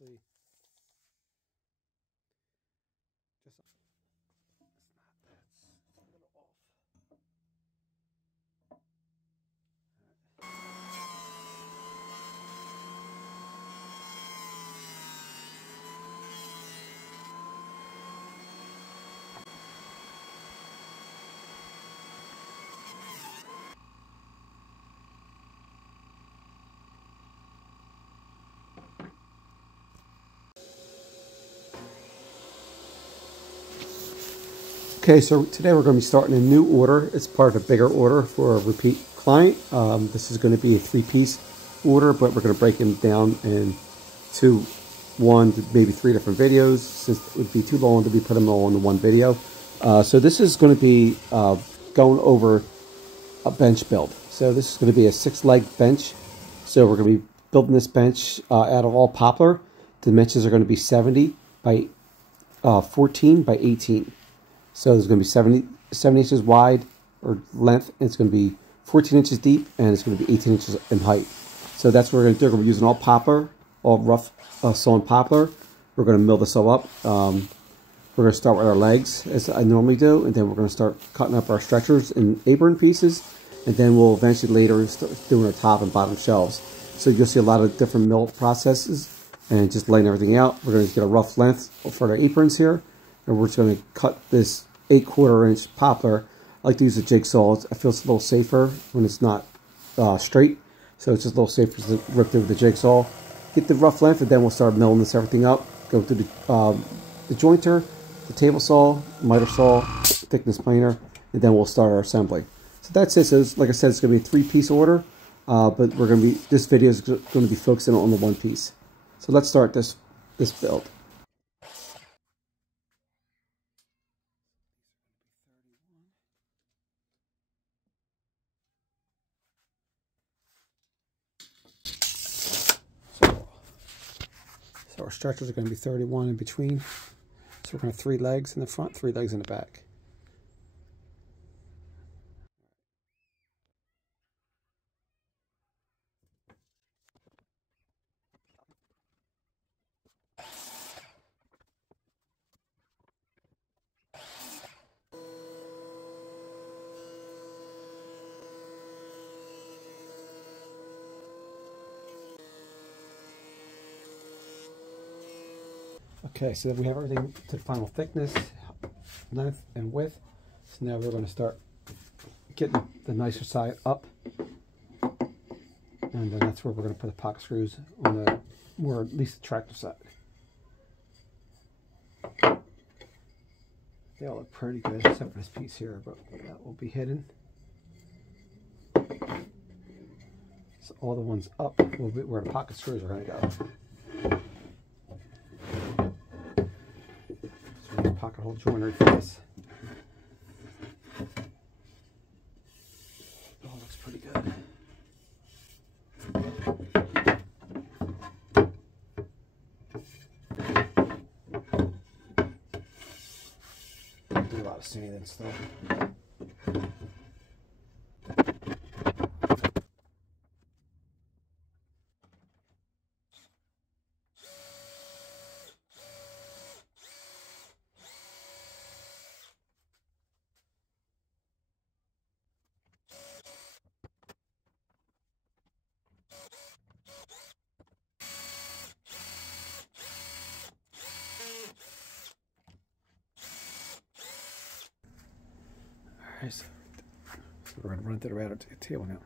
actually just, it's a little off. Okay, so today we're going to be starting a new order. It's part of a bigger order for a repeat client. This is going to be a 3-piece order, but we're going to break them down into 1 to maybe 3 different videos, since it would be too long to be put them all into one video. So this is going to be going over a bench build. So this is going to be a 6-leg bench. So we're going to be building this bench out of all poplar. Dimensions are going to be 70 by 14 by 18. So there's going to be 70 inches wide or length, and it's going to be 14 inches deep, and it's going to be 18 inches in height. So that's what we're going to do. We're going to be using all poplar, all rough sawn poplar. We're going to mill this all up. We're going to start with our legs, as I normally do, and then we're going to start cutting up our stretchers in apron pieces, and then we'll eventually later start doing our top and bottom shelves. So you'll see a lot of different mill processes and just laying everything out. We're going to get a rough length for the aprons here, and we're just going to cut this 8/4 inch poplar. I like to use a jigsaw. I feel it's a little safer when it's not straight, so it's just a little safer to rip through with the jigsaw. Get the rough length, and then we'll start milling this everything up. Go through the jointer, the table saw, miter saw, thickness planer, and then we'll start our assembly. So that's it. So like I said, it's going to be a 3-piece order, but we're going to be, this video is going to be focusing on the 1 piece. So let's start this build. So our stretchers are going to be 31 in between. So we're going to have 3 legs in the front, 3 legs in the back. Okay, so we have everything to the final thickness, length, and width. So now we're going to start getting the nicer side up. And then that's where we're going to put the pocket screws on the more least attractive side. They all look pretty good, except for this piece here, but that will be hidden. So all the ones up will be where the pocket screws are going to go. Pocket hole joinery for this. Oh, looks pretty good. Do a lot of sanding stuff. Alright, so we're going to run through the router to the table now.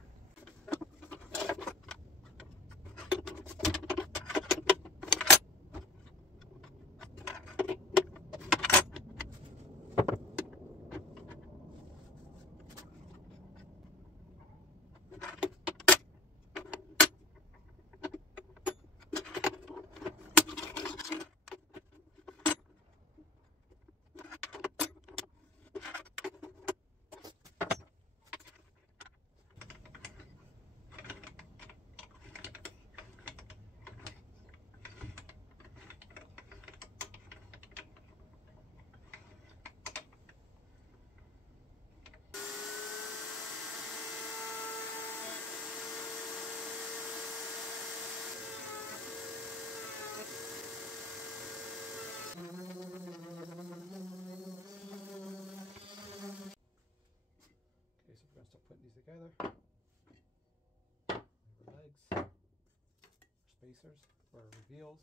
spacers for our reveals.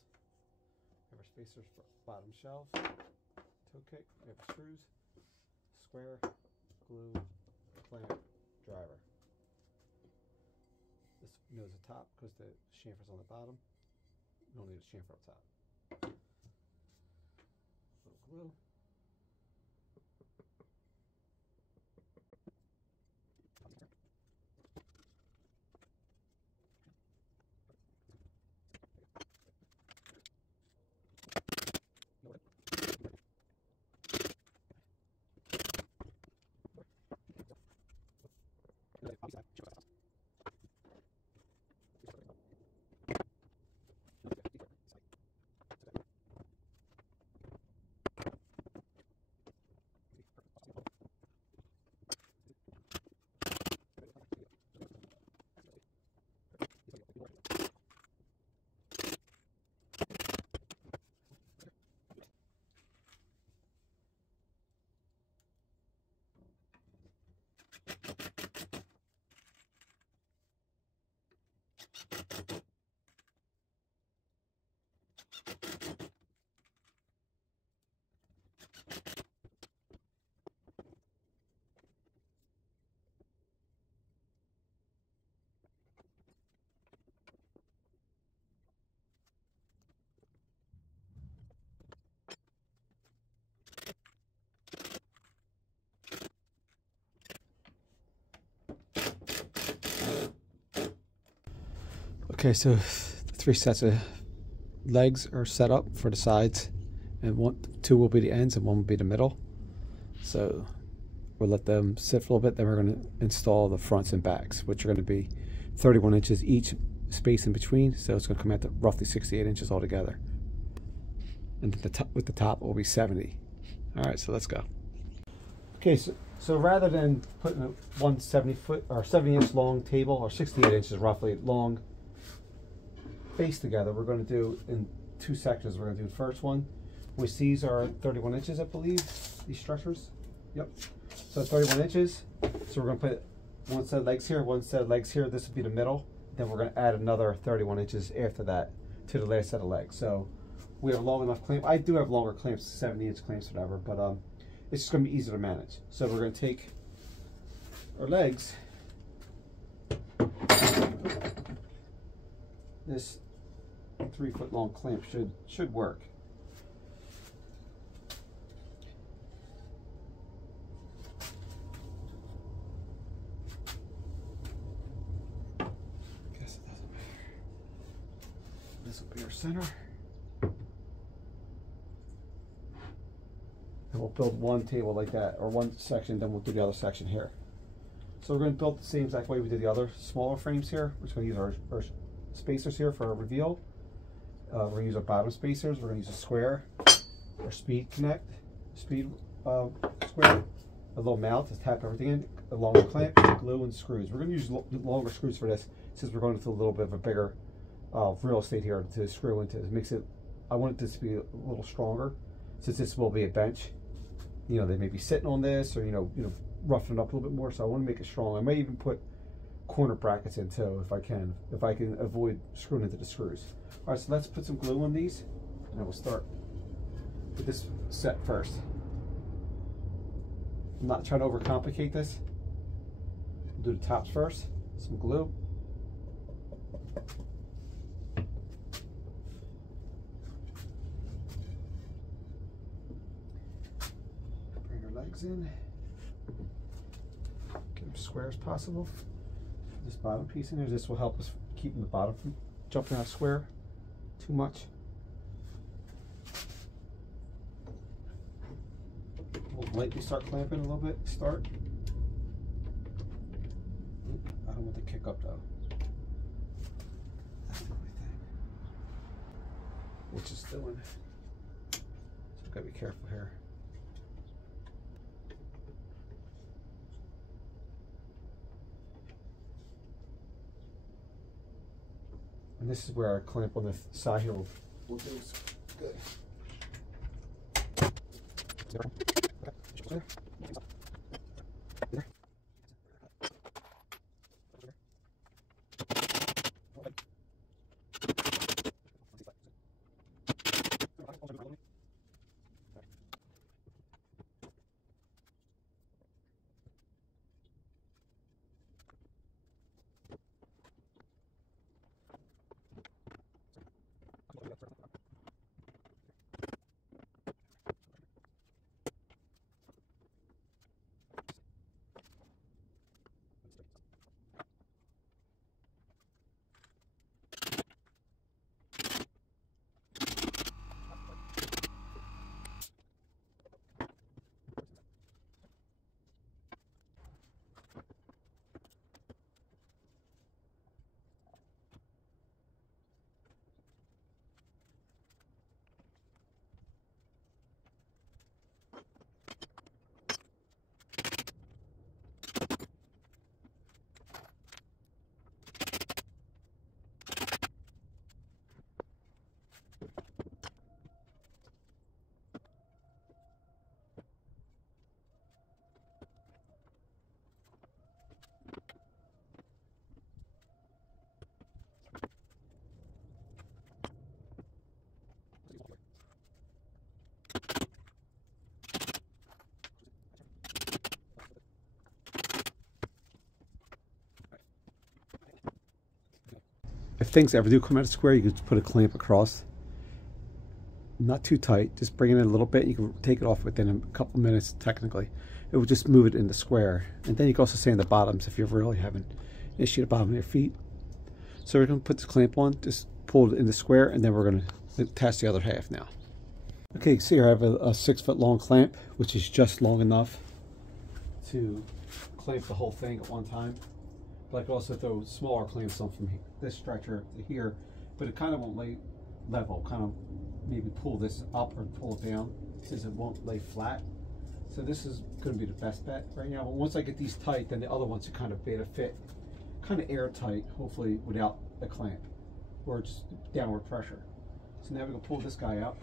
We have our spacers for bottom shelf, toe kick, we have screws, square, glue, clamp, driver. This nose at top because the chamfer's on the bottom. We don't need a chamfer up top. A little glue. Okay, so the 3 sets of legs are set up for the sides, and 2 will be the ends and 1 will be the middle. So we'll let them sit for a little bit, then we're going to install the fronts and backs, which are going to be 31 inches each space in between, so it's going to come out to roughly 68 inches altogether. And with the top it will be 70. Alright, so let's go. Okay, so rather than putting a 170 foot or 70 inch long table, or 68 inches roughly long, face together, we're going to do in 2 sections. We're going to do the first one, which these are 31 inches, I believe, these structures. Yep. So 31 inches. So we're going to put 1 set of legs here, 1 set of legs here. This will be the middle. Then we're going to add another 31 inches after that to the last set of legs. So we have long enough clamp. I do have longer clamps, 70-inch clamps, whatever, but it's just going to be easier to manage. So we're going to take our legs. This 3 foot long clamp should work. Guess it doesn't matter. This will be our center. And we'll build 1 table like that, or 1 section, then we'll do the other section here. So we're going to build the same exact way we did the other smaller frames here. We're just going to use our spacers here for our reveal. We're going to use our bottom spacers. We're going to use a square, our speed square, a little mount to tap everything in, a longer clamp, glue, and screws. We're going to use longer screws for this since we're going into a little bit of a bigger real estate here to screw into. It makes it, I want this to be a little stronger since this will be a bench. You know, they may be sitting on this, or you know, roughing it up a little bit more. So I want to make it strong. I may even put corner brackets in too, if I can avoid screwing into the screws. All right, so let's put some glue on these, and we'll start with this set first. I'm not trying to overcomplicate this. We'll do the tops first. Some glue. Bring our legs in. Get them square as possible. This bottom piece in there, this will help us keep the bottom from jumping out square too much. We'll lightly start clamping a little bit. Start. I don't want to kick up though. That's the only thing. Which is doing. So I've got to be careful here. And this is where our clamp on the side here will do good. if things ever do come out of square, you can just put a clamp across. Not too tight, just bring it in a little bit. You can take it off within a couple minutes technically. It will just move it into square. And then you can also sand the bottoms if you're really having an issue at the bottom of your feet. So we're going to put this clamp on, just pull it into square, and then we're going to attach the other half now. Okay, so here I have a 6-foot long clamp, which is just long enough to clamp the whole thing at one time. But I could also throw smaller clamps on from this stretcher to here, but it kind of won't lay level. Kind of maybe pull this up or pull it down since it won't lay flat. So this is going to be the best bet right now. But once I get these tight, then the other ones are kind of be able to fit kind of airtight, hopefully without a clamp or just downward pressure. So now we're going to pull this guy out.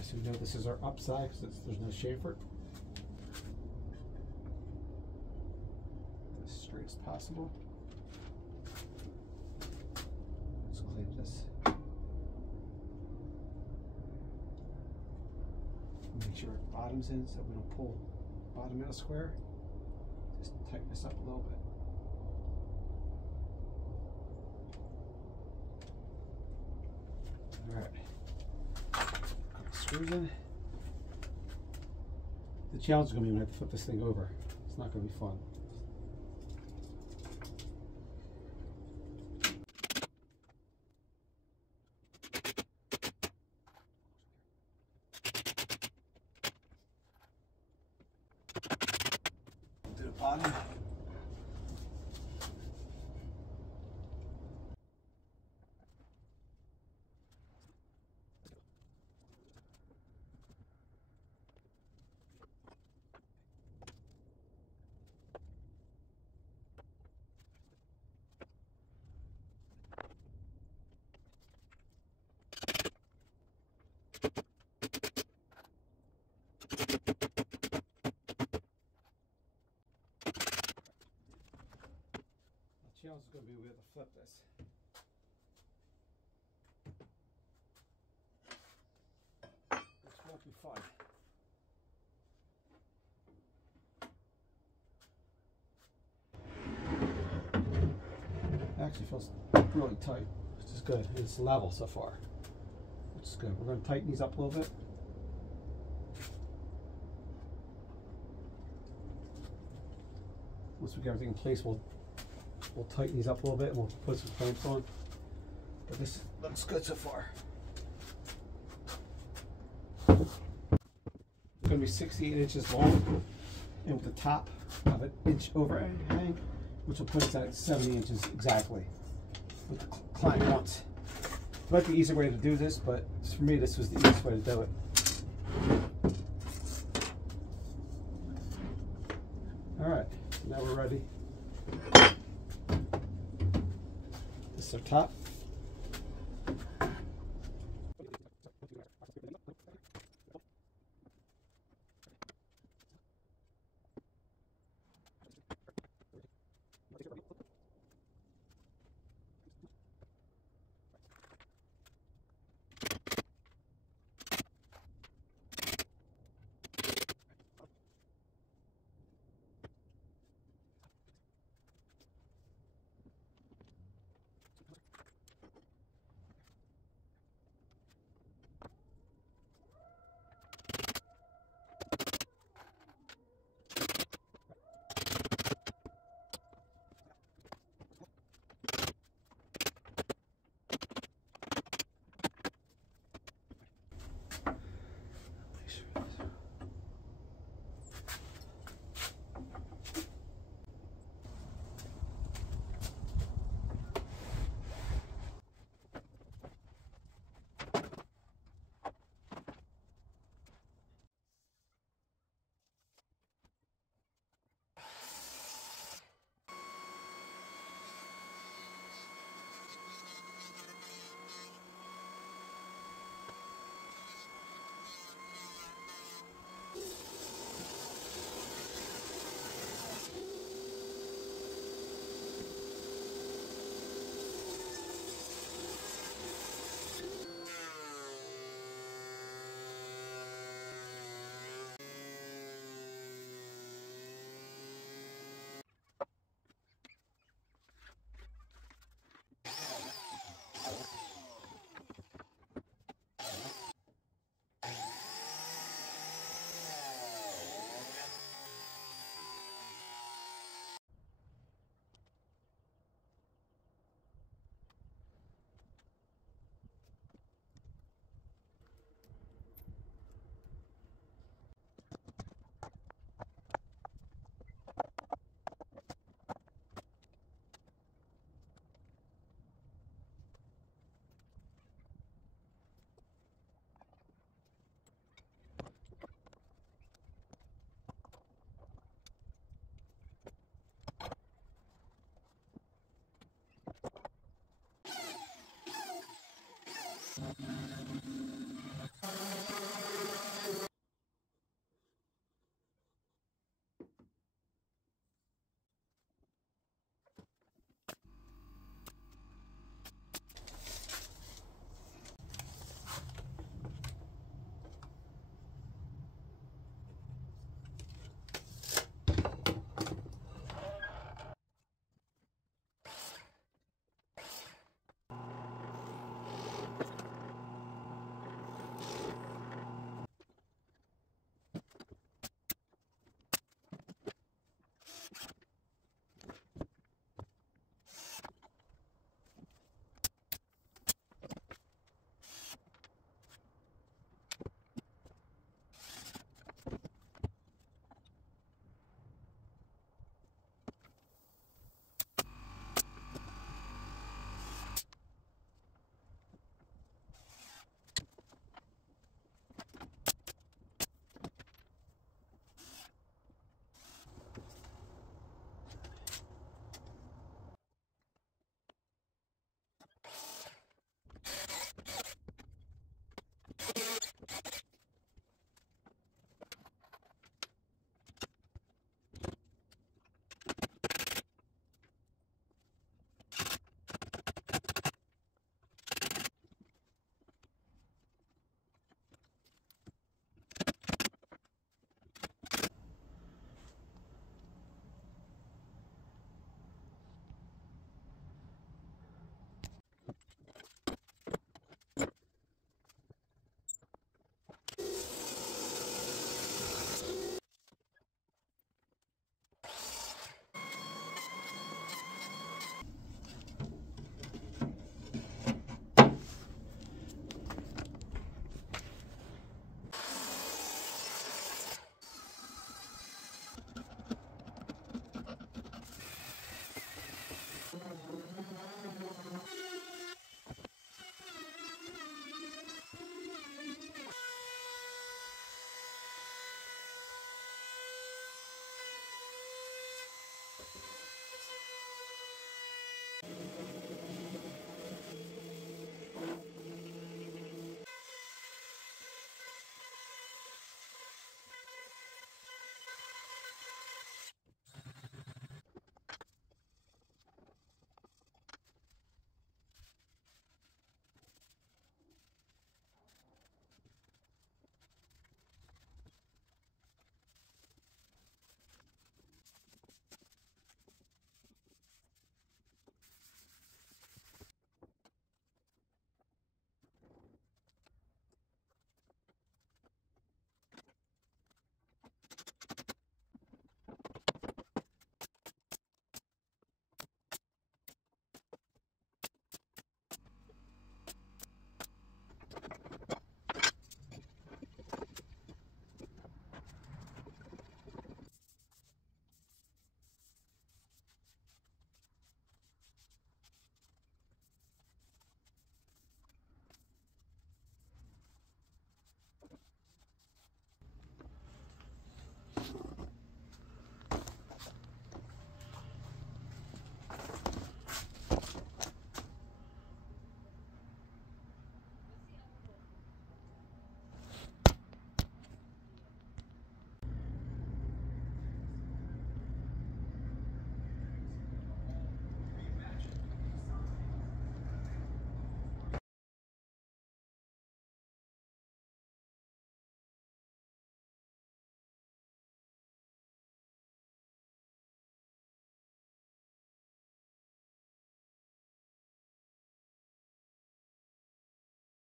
So we know this is our upside because there's no chamfer. As straight as possible. Let's clamp this. Make sure it bottoms in so we don't pull bottom out of square. Just tighten this up a little bit. All right. Screws in. The challenge is going to be when I have to flip this thing over. It's not going to be fun. Do the bottom. The challenge is going to be able to flip this. Which won't be fun. It actually feels really tight, which is good. It's level so far, which is good. We're going to tighten these up a little bit. Once we get everything in place, we'll tighten these up a little bit and we'll put some clamps on. But this looks good so far. It's going to be 68 inches long and with the top of an inch overhang, which will put us at 70 inches exactly with the clamp once. It might be an easier way to do this, but for me this was the easiest way to do it. Alright, now we're ready. This is our top.